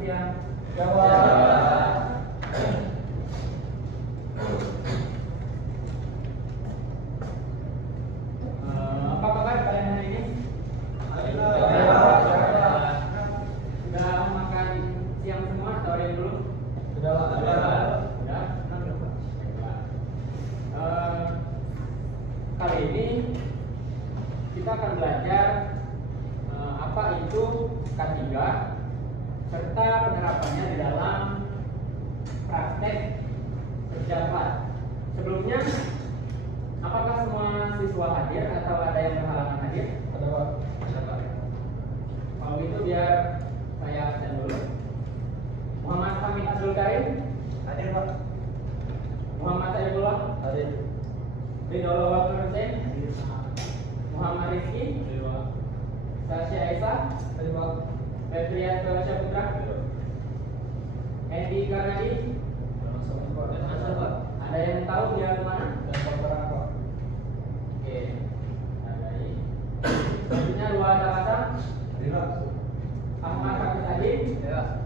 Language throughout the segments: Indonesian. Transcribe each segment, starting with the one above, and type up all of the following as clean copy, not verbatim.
siang. Jawa. Apa kabar kalian hari ini? Sudah makan siang semua atau ada yang belum? Sudah. Sudah. Kali ini kita akan belajar apa itu K3 serta penerapannya di dalam praktek kerja kelas. Sebelumnya, apakah semua siswa hadir atau ada yang berhalangan hadir? Ada Pak. Kalau itu biar saya absen dulu. Muhammad Hamid Abdul Karim, Hadir Pak. Muhammad Saifullah, Hadir. Ridho Wakil Hussein, Muhammad Rizky, Sasha Aisyah, Hadir Pak. Febrianto Syaputra, Endi Karnadi. Ada yang tahu dia kemana? Dan Pak. Oke, ada ini. Selanjutnya Luar Dawasa, Hadir Pak. Ahmad Hafiz Adi, Ya.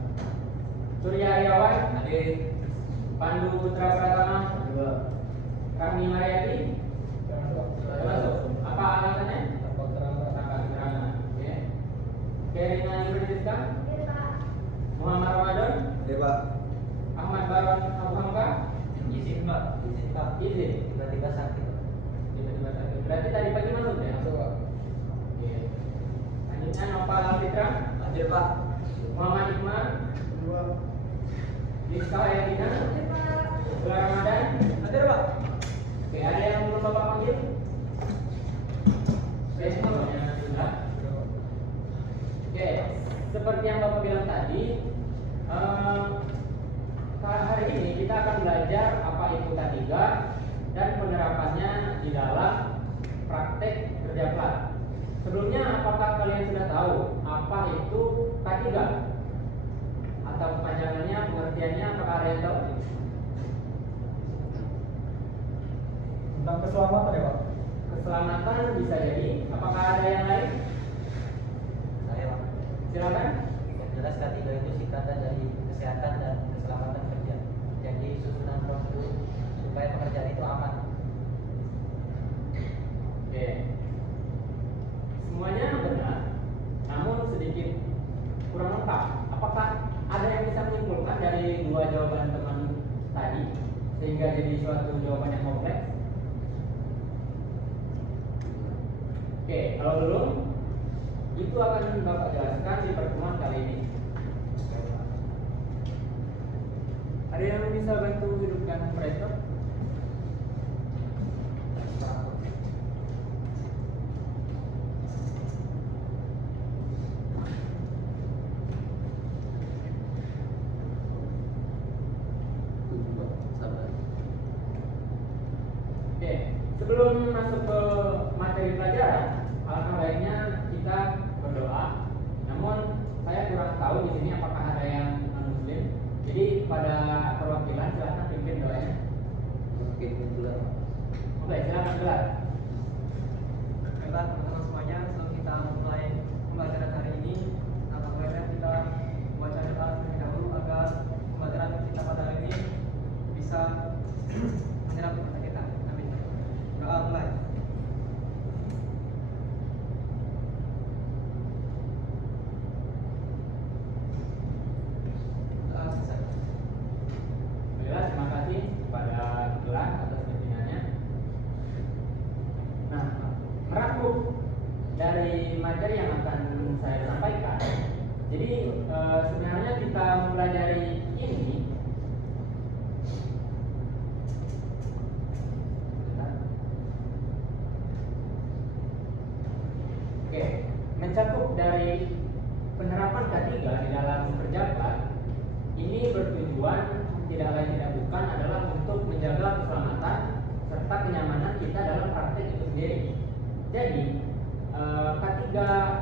Surya Aryawan, Hadir. Pandu Putra Pratama, Dua. Kami Mariati. Termasuk. Apa alasannya? Tanpa keterangan. Tanpa keterangan. Oke. Keringan Berdiskan, Muhammad Ramadan, Hadir Pak. Ahmad Baron Abu Hamka. Izin Pak. Izin Pak. Izin. Tiba-tiba sakit. Tiba-tiba sakit. Berarti tadi pagi masuk ya? Masuk Pak. Oke. Selanjutnya Nopal Alfitra, Hadir Pak. Muhammad Iqmal, Dua. Rizka Hayatina, Bulan Ramadan. Hadir Pak. Oke, ada yang belum Bapak panggil? Oke, semuanya sudah. Oke, seperti yang Bapak bilang tadi, hari ini kita akan belajar apa itu K3 dan penerapannya di dalam praktek kerja kelas. Sebelumnya, apakah kalian sudah tahu apa itu K3? Atau kepanjangannya, pengertiannya, apakah ada yang tahu? Tentang keselamatan ya Pak. Keselamatan bisa jadi. Apakah ada yang lain? Saya Pak. Silakan. Yang jelas K3 itu singkatan dari kesehatan dan keselamatan kerja. Jadi susunan prosedur supaya pekerjaan itu aman. Oke. Semuanya benar, namun sedikit kurang lengkap. Apakah ada yang bisa menyimpulkan dari dua jawaban teman tadi sehingga jadi suatu jawaban yang kompleks? Oke, kalau belum, itu akan Bapak jelaskan di pertemuan kali ini. Ada yang bisa bantu hidupkan proyektor? Oke, sebelum masuk ke materi pelajaran, alangkah baiknya kita berdoa. Namun saya kurang tahu di sini apakah ada yang non-muslim. Jadi pada perwakilan silakan pimpin doanya. Mungkin kebetulan. Oke, silakan gelar. Baiklah teman-teman semuanya, sebelum kita mulai pembelajaran hari ini, alangkah baiknya kita membaca doa terlebih dahulu agar pembelajaran kita pada hari ini bisa menyerap kepada kita. Amin. Doa mulai. Doa selesai. Baiklah, terima kasih kepada gelar atas pimpinannya. Nah, merangkum dari materi yang akan saya sampaikan. Jadi sebenarnya kita mempelajari ini oke, mencakup dari penerapan K3 di dalam kerja kelas ini bertujuan tidak lain tidak bukan adalah untuk menjaga keselamatan serta kenyamanan kita dalam praktek itu sendiri. Jadi K3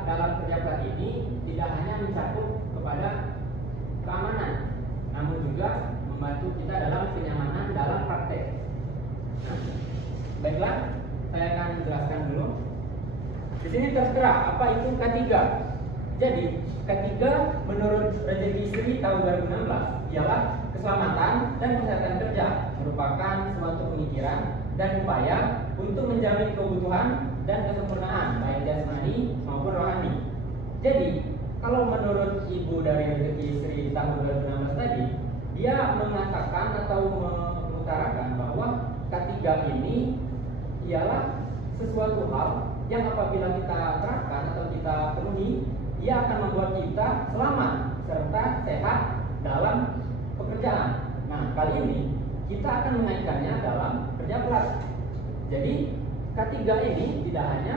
dalam kerja kelas ini tidak hanya mencakup kepada keamanan, namun juga membantu kita dalam kenyamanan dalam praktek. Nah, baiklah, saya akan jelaskan dulu. Di sini tertera apa itu K3. Jadi, ketiga menurut Rezeki Sri tahun 2016 ialah keselamatan dan kesehatan kerja merupakan suatu pemikiran dan upaya untuk menjamin kebutuhan dan kesempurnaan baik jasmani maupun rohani. Jadi, kalau menurut Ibu dari Rezeki Sri tahun 2016 tadi, dia mengatakan atau mengutarakan bahwa ketiga ini ialah sesuatu hal yang apabila kita terapkan atau kita penuhi, ia akan membuat kita selamat serta sehat dalam pekerjaan. Nah, kali ini kita akan mengaitkannya dalam kerja kelas. Jadi, ketiga ini tidak hanya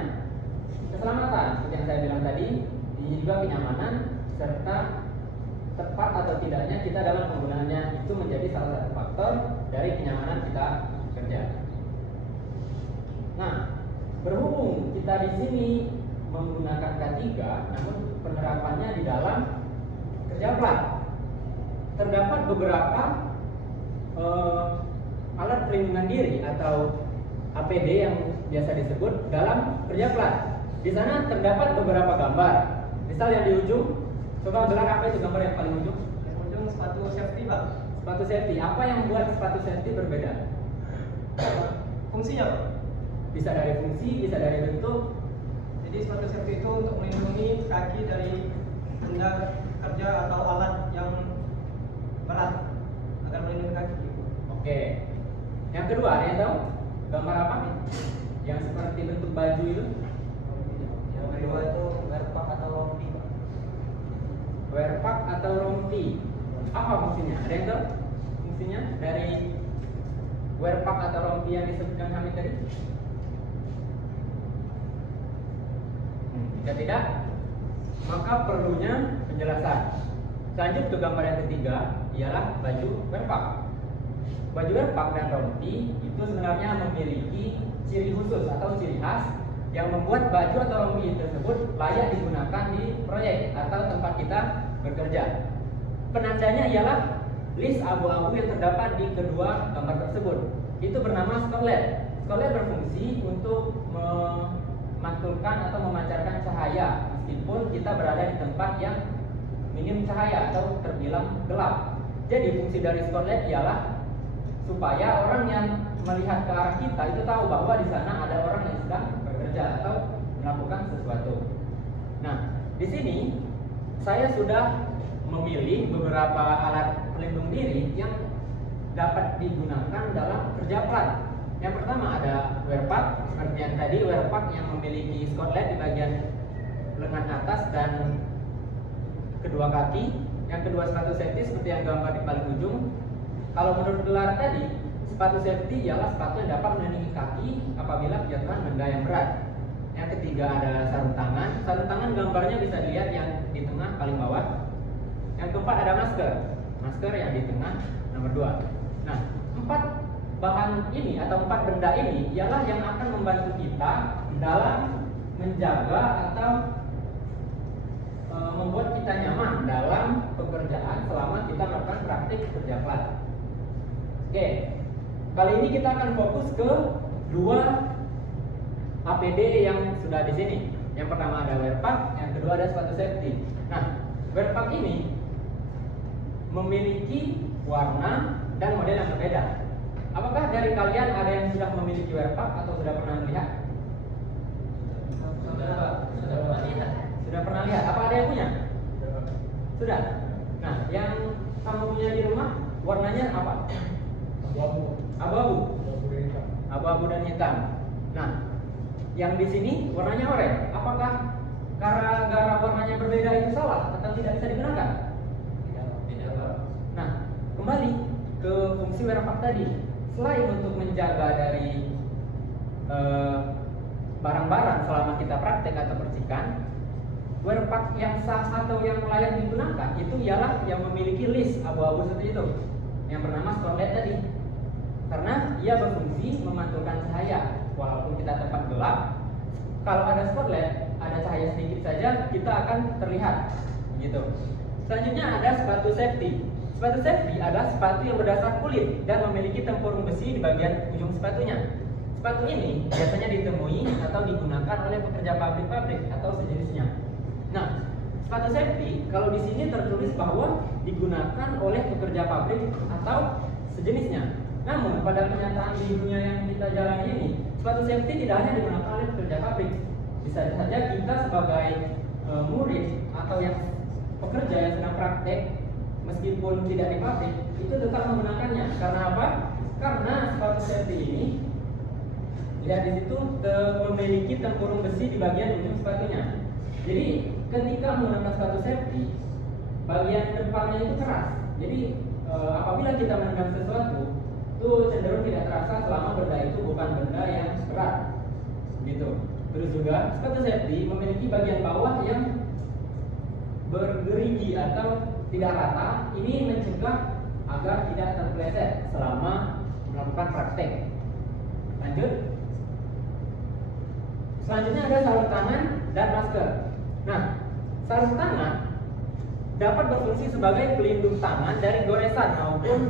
keselamatan, seperti yang saya bilang tadi, ini juga kenyamanan serta tepat atau tidaknya kita dalam penggunaannya itu menjadi salah satu faktor dari kenyamanan kita kerja. Nah, berhubung kita di sini menggunakan K3, namun penerapannya di dalam kerja plat, terdapat beberapa alat pelindungan diri atau APD yang biasa disebut dalam kerja plat. Di sana terdapat beberapa gambar. Misal yang di ujung, coba gerak apa itu gambar yang paling ujung? Yang ujung sepatu safety, Pak. Sepatu safety. Apa yang membuat sepatu safety berbeda? Fungsinya, Pak. Bisa dari fungsi, bisa dari bentuk. Jadi sepatu safety itu untuk melindungi kaki dari benda kerja atau alat yang berat agar melindungi kaki. Oke. Yang kedua, ada yang tahu gambar apa? Yang seperti bentuk baju itu? Yang kedua itu werpak atau rompi. Werpak atau rompi. Apa fungsinya? Ada yang tahu fungsinya dari werpak atau rompi yang disebutkan kami tadi? Jika tidak, maka perlunya penjelasan. Lanjut ke gambar yang ketiga, ialah baju werpak. Baju werpak dan rompi itu sebenarnya memiliki ciri khusus atau ciri khas yang membuat baju atau rompi tersebut layak digunakan di proyek atau tempat kita bekerja. Penandanya ialah list abu-abu yang terdapat di kedua gambar tersebut. Itu bernama skotlet. Skotlet berfungsi untuk memantulkan atau memancarkan cahaya meskipun kita berada di tempat yang minim cahaya atau terbilang gelap. Jadi fungsi dari skotlet ialah supaya orang yang melihat ke arah kita itu tahu bahwa di sana ada orang yang sedang bekerja atau melakukan sesuatu. Nah, di sini saya sudah memilih beberapa alat pelindung diri yang dapat digunakan dalam kerja plat. Yang pertama ada werpak, seperti yang tadi, werpak yang memiliki skotlet di bagian lengan atas dan kedua kaki. Yang kedua sepatu safety seperti yang gambar di paling ujung. Kalau menurut gelar tadi, sepatu safety ialah sepatu yang dapat melindungi kaki apabila kejatuhan benda yang berat. Yang ketiga ada sarung tangan. Sarung tangan gambarnya bisa dilihat yang di tengah paling bawah. Yang keempat ada masker. Masker yang di tengah nomor 2. Nah, 4 bahan ini atau 4 benda ini ialah yang akan membantu kita dalam menjaga atau membuat kita nyaman dalam pekerjaan selama kita melakukan praktik kerja plat. Oke, kali ini kita akan fokus ke 2 APD yang sudah di sini. Yang pertama ada werpak, yang kedua ada sepatu safety. Nah, werpak ini memiliki warna dan model yang berbeda. Apakah dari kalian ada yang sudah memiliki werpak atau sudah pernah melihat? Sudah pernah lihat. Sudah pernah lihat? Apa ada yang punya? Sudah. Nah, yang kamu punya di rumah warnanya apa? Abu-abu. Abu-abu dan hitam. Nah, yang di sini warnanya oranye. Apakah gara-gara warnanya berbeda itu salah atau tidak bisa digunakan? Beda, Pak. Nah, kembali ke fungsi werpak tadi. Selain untuk menjaga dari barang-barang selama kita praktek atau percikan, werpak yang sah atau yang layak digunakan itu ialah yang memiliki list abu-abu seperti itu, yang bernama skotlet tadi. Karena ia berfungsi memantulkan cahaya walaupun kita tempat gelap. Kalau ada spotlight, ada cahaya sedikit saja, kita akan terlihat gitu. Selanjutnya ada sepatu safety. Sepatu safety adalah sepatu yang berdasar kulit dan memiliki tempurung besi di bagian ujung sepatunya. Sepatu ini biasanya ditemui atau digunakan oleh pekerja pabrik-pabrik atau sejenisnya. Nah, sepatu safety kalau di sini tertulis bahwa digunakan oleh pekerja pabrik atau sejenisnya. Namun pada kenyataan di dunia yang kita jalani ini, sepatu safety tidak hanya digunakan oleh pekerja pabrik. Bisa saja kita sebagai murid atau yang pekerja yang sedang praktek, meskipun tidak di pabrik, itu tetap menggunakannya. Karena apa? Karena sepatu safety ini, lihat di situ, memiliki tempurung besi di bagian ujung sepatunya. Jadi ketika menggunakan sepatu safety, bagian depannya itu keras. Jadi apabila kita menendang sesuatu, itu cenderung tidak terasa selama benda itu bukan benda yang berat, gitu. Terus juga sepatu safety memiliki bagian bawah yang bergerigi atau tidak rata. Ini mencegah agar tidak terpeleset selama melakukan praktek. Lanjut. Selanjutnya ada sarung tangan dan masker. Nah, sarung tangan dapat berfungsi sebagai pelindung tangan dari goresan maupun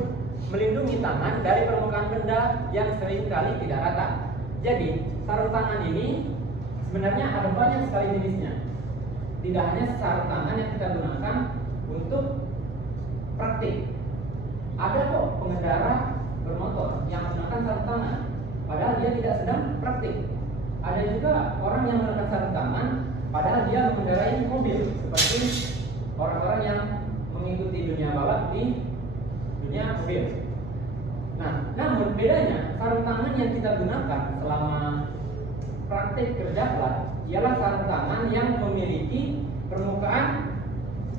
melindungi tangan dari permukaan benda yang seringkali tidak rata. Jadi, sarung tangan ini sebenarnya ada banyak sekali jenisnya. Tidak hanya sarung tangan yang kita gunakan untuk praktik. Ada kok pengendara bermotor yang menggunakan sarung tangan, padahal dia tidak sedang praktik. Ada juga orang yang menggunakan sarung tangan, padahal dia mengendarai mobil, seperti orang-orang yang mengikuti dunia balap di dunia mobil. Nah, namun bedanya sarung tangan yang kita gunakan selama praktik kerja plat ialah sarung tangan yang memiliki permukaan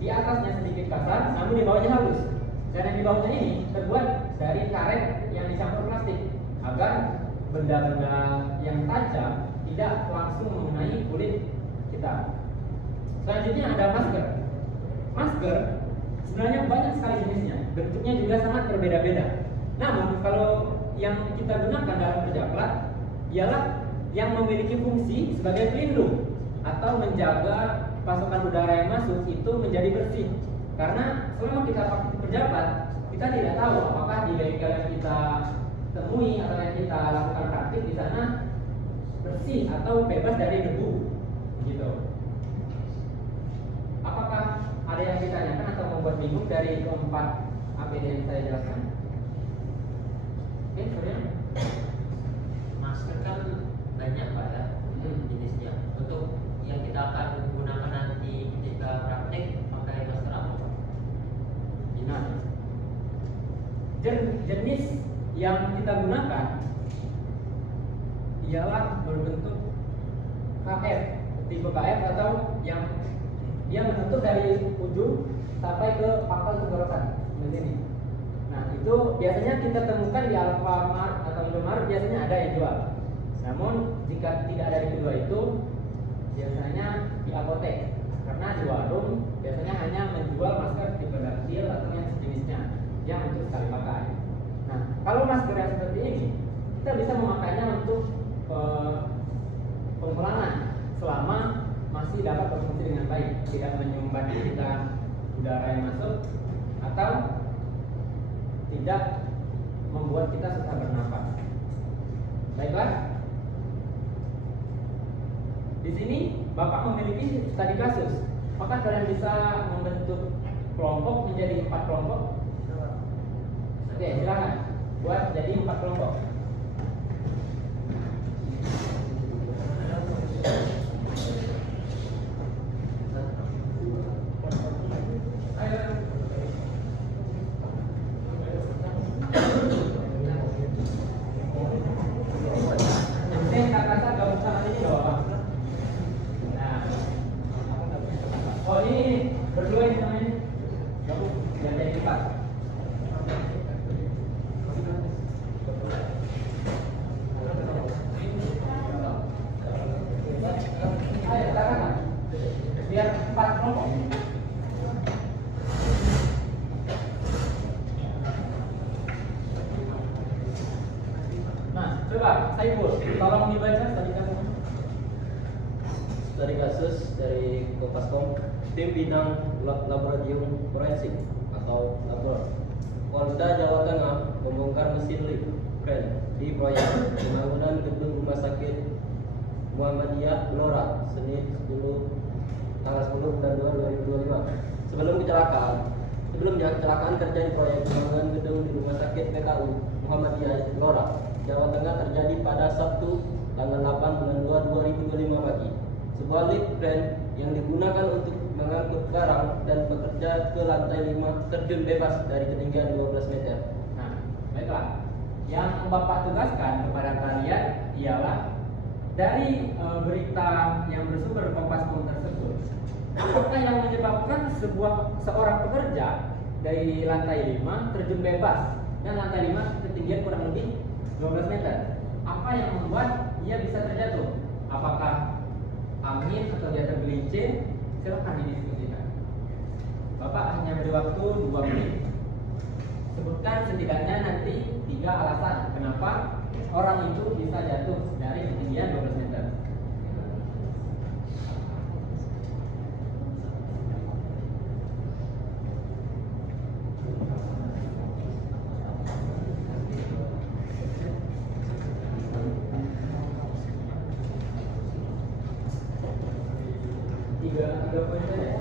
di atasnya sedikit kasar, namun di bawahnya halus. Dan yang di bawahnya ini terbuat dari karet yang dicampur plastik agar benda-benda yang tajam tidak langsung mengenai kulit kita. Selanjutnya ada masker. Masker sebenarnya banyak sekali jenisnya, bentuknya juga sangat berbeda-beda. Namun kalau yang kita gunakan dalam kerja plat ialah yang memiliki fungsi sebagai pelindung atau menjaga pasokan udara yang masuk itu menjadi bersih. Karena selama kita pakai kerja plat, kita tidak tahu apakah di bengkel yang kita temui atau yang kita lakukan praktik di sana bersih atau bebas dari debu, gitu. Apakah ada yang ditanyakan atau membuat bingung dari keempat APD yang saya jelaskan? Oke, sorry. Masker kan banyak Pak ya jenisnya. Untuk yang kita akan gunakan nanti ketika praktek pakai masker apa Pak? Nah, jenis yang kita gunakan ialah berbentuk KF, tipe KF atau yang dia menutup dari ujung sampai ke pangkal tenggorokan seperti ini. Nah, itu biasanya kita temukan di Alfamart atau Indomaret, biasanya ada yang jual. Namun jika tidak ada di kedua itu, biasanya di apotek. Karena di warung biasanya hanya menjual masker tipe kecil atau yang sejenisnya yang untuk sekali pakai. Nah, kalau masker yang seperti ini, kita bisa memakainya untuk pengulangan selama masih dapat berfungsi dengan baik, tidak menyumbat kita udara yang masuk atau tidak membuat kita susah bernapas. Baiklah. Di sini Bapak memiliki studi kasus. Maka kalian bisa membentuk kelompok menjadi 4 kelompok. Oke, silakan buat jadi 4 kelompok. Tolong dibaca tadi kasus. Dari kasus dari Kopaskom, tim bidang laboratorium forensik atau labor Polda Jawa Tengah membongkar mesin lift kren di proyek pembangunan gedung rumah sakit Muhammadiyah Blora Senin 10 tanggal 10 bulan 2 2025. Sebelumnya kecelakaan kerja di proyek pembangunan gedung di Rumah Sakit PKU Muhammadiyah Gelora, Jawa Tengah terjadi pada Sabtu tanggal 8 bulan 2 2025 pagi. Sebuah lift crane yang digunakan untuk mengangkut barang dan pekerja ke lantai 5 terjun bebas dari ketinggian 12 meter. Nah, baiklah. Yang Bapak tugaskan kepada kalian ialah dari berita yang bersumber Kompas.com tersebut, apakah yang menyebabkan seorang pekerja dari lantai 5 terjun bebas dan lantai 5 ketinggian kurang lebih 12 meter? Apa yang membuat ia bisa terjatuh? Apakah angin atau dia tergelincir? Silakan didiskusikan. Bapak hanya beri waktu 2 menit. Sebutkan setidaknya nanti 3 alasan kenapa orang itu bisa jatuh dari ketinggian 12 meter. Tiga poin saja.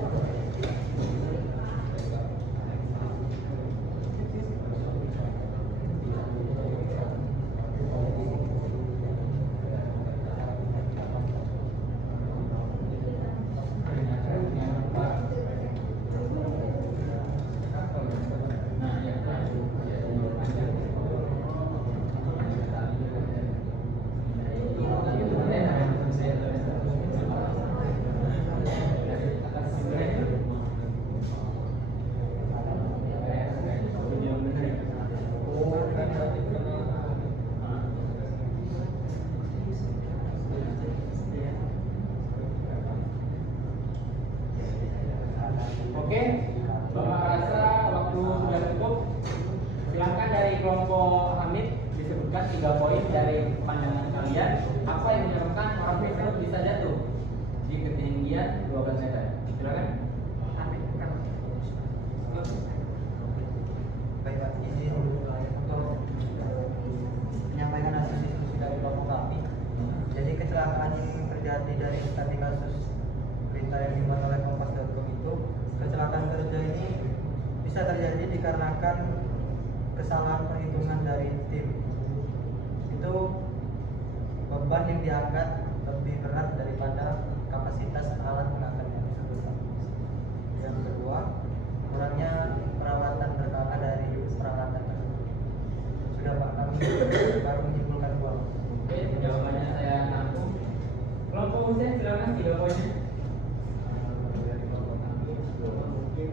Oke, Bapak rasa waktu sudah cukup. Silakan dari kelompok Hamid disebutkan 3 poin dari pandangan kalian. Apa yang menyebabkan orang tersebut bisa jatuh di ketinggian 12 meter? Silakan. Baik Pak, izin untuk menyampaikan hasil diskusi dari kelompok kami. Jadi kecelakaan yang terjadi dari tadi kasus berita yang dimuat oleh Kompas.com itu, kecelakaan kerja ini bisa terjadi dikarenakan kesalahan perhitungan dari tim. Itu beban yang diangkat lebih berat daripada kapasitas alat pengangkatnya tersebut. Yang kedua, kurangnya perawatan berkala dari peralatan tersebut. Sudah Pak, kami baru menyimpulkan bahwa Oke, jawabannya saya tampung. Kelompok Hussein silakan 3 poinnya. Dari kelompok kami sebelumnya mungkin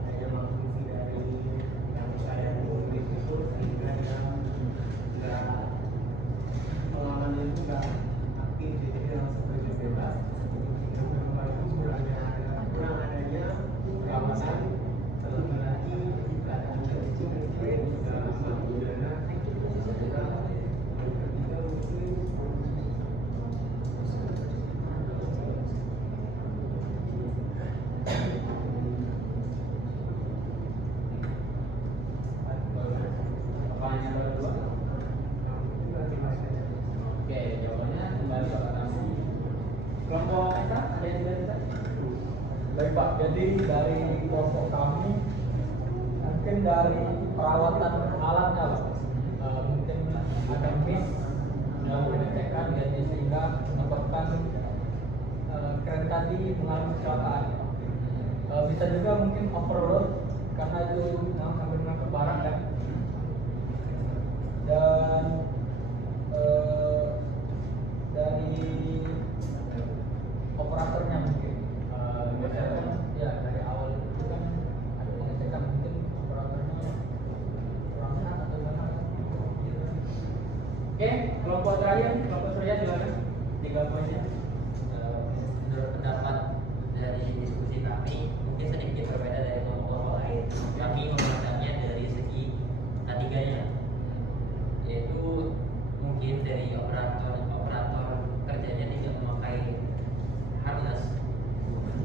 adanya malfungsi dari yang saya tulis itu sehingga dia nggak pengamannya itu nggak aktif, jadi dia langsung terjun bebas. Yang kedua itu kurang adanya pengawasan, terlebih lagi keadaan itu mungkin sudah lama udara sehingga yang ketiga mungkin Pertanyaan nomor 2. Oke, jawabannya kembali Bapak tampung. Kelompok Eka ada yang tidak bisa? Baik Pak, jadi dari kelompok kami mungkin dari perawatan alatnya Pak, mungkin ada miss dalam pengecekan, jadi sehingga menyebabkan kren tadi mengalami kecelakaan. Bisa juga mungkin overload karena itu sambil mengangkut barang kan. Dan dari operatornya mungkin biasanya ya dari awal itu kan ada pengecekan, mungkin operatornya kurang sehat atau gimana. Oke, kelompok terakhir, kelompok Surya silakan 3 poinnya. Menurut pendapat dari diskusi kami mungkin sedikit berbeda dari kelompok lain. Kami memandangnya dari segi ketiganya, yaitu mungkin dari operator kerjanya tidak memakai harness,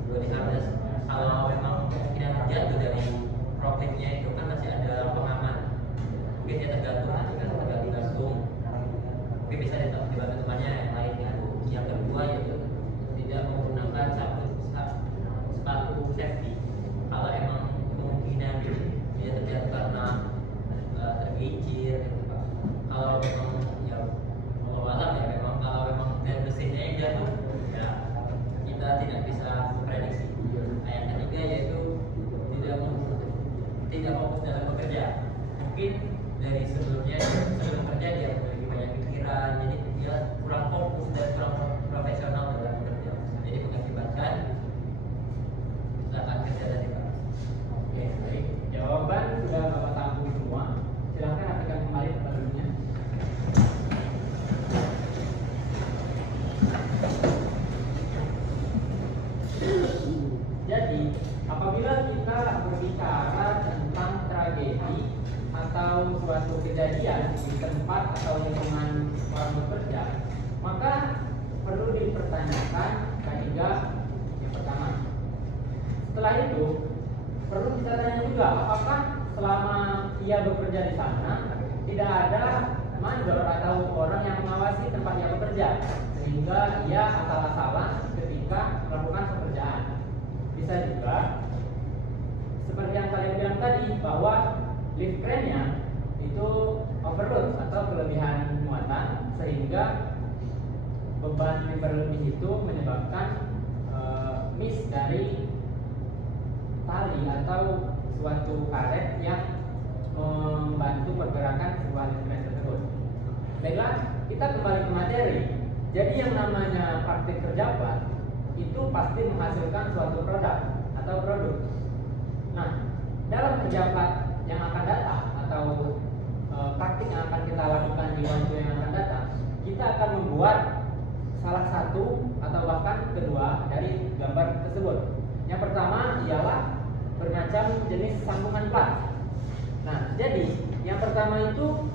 body harness. Kalau memang kemungkinan jatuh dari profitnya itu kan masih ada pengaman, mungkin dia tergantung mungkin bisa dibantu temannya yang lain. Yang kedua yaitu tidak menggunakan sabuk berlaku safety. Kalau emang kemungkinan dia terjatuh karena tergelincir gitu Pak. Kalau memang ya Allah alam ya, memang kalau memang dari mesinnya yang jatuh ya kita tidak bisa prediksi. Nah, yang ketiga yaitu tidak fokus dalam bekerja. Mungkin dari sebelumnya sebelum kerja dia memiliki banyak pikiran, jadi dia kurang fokus dan kurang profesional dalam bekerja. Jadi mengakibatkan kecelakaan kerja tadi Pak. Oke, baik. Jawaban sudah Bapak tampung semua. Silahkan aplikasi kembali pertanyaannya. Jadi, apabila kita berbicara tentang tragedi atau suatu kejadian di tempat atau lingkungan orang bekerja, maka perlu dipertanyakan ketiga yang pertama. Setelah itu, perlu kita tanya juga apakah selama ia bekerja di sana tidak ada mandor atau orang yang mengawasi tempat ia bekerja sehingga ia asal-asalan ketika melakukan pekerjaan. Bisa juga seperti yang kalian bilang tadi bahwa lift crane-nya itu overload atau kelebihan muatan sehingga beban yang berlebih itu menyebabkan miss dari tali atau suatu karet yang membantu pergerakan sebuah lift crane tersebut. Baiklah, kita kembali ke materi. Jadi yang namanya praktik kerja itu pasti menghasilkan suatu produk atau produk. Nah, dalam kerja yang akan datang atau praktik yang akan kita lakukan di waktu yang akan datang, kita akan membuat salah satu atau bahkan kedua dari gambar tersebut. Yang pertama ialah bermacam jenis sambungan plat. Nah, jadi yang pertama itu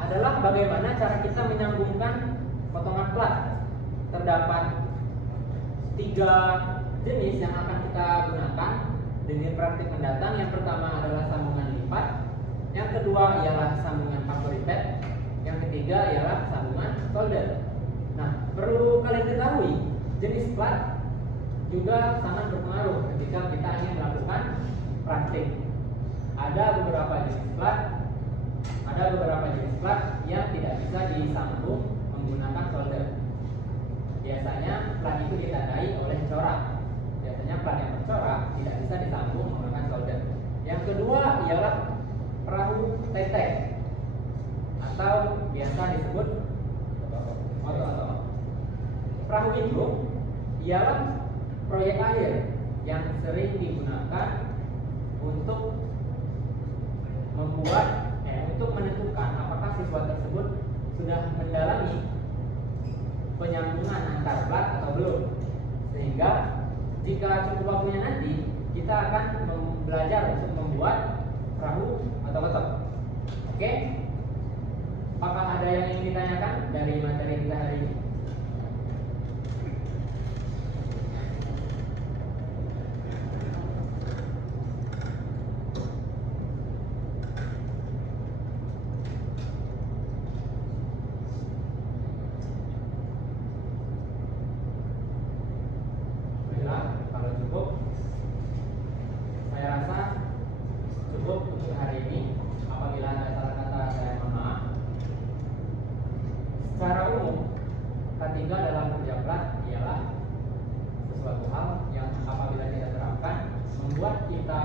adalah bagaimana cara kita menyambungkan potongan plat. Terdapat 3 jenis yang akan kita gunakan di praktik mendatang. Yang pertama adalah sambungan lipat, yang kedua ialah sambungan factory pad, yang ketiga ialah sambungan solder. Nah, perlu kalian ketahui jenis plat juga sangat berpengaruh ketika kita ingin melakukan praktik. Ada beberapa jenis plat yang tidak bisa disambung menggunakan solder. Biasanya plat itu ditandai oleh corak. Biasanya plat yang bercorak tidak bisa disambung menggunakan solder. Yang kedua ialah perahu tetek atau biasa disebut otot. Perahu itu ialah proyek akhir yang sering digunakan untuk untuk menentukan apakah siswa tersebut sudah mendalami penyambungan antar plat atau belum. Sehingga jika cukup waktunya nanti kita akan belajar untuk membuat perahu atau otot. Oke? Apakah ada yang ingin ditanyakan dari materi kita hari ini? Kalau cukup, saya rasa cukup untuk hari ini. Apabila ada salah kata, saya mohon maaf. Secara umum, K3 dalam kerja plat ialah sesuatu hal yang apabila kita terapkan membuat kita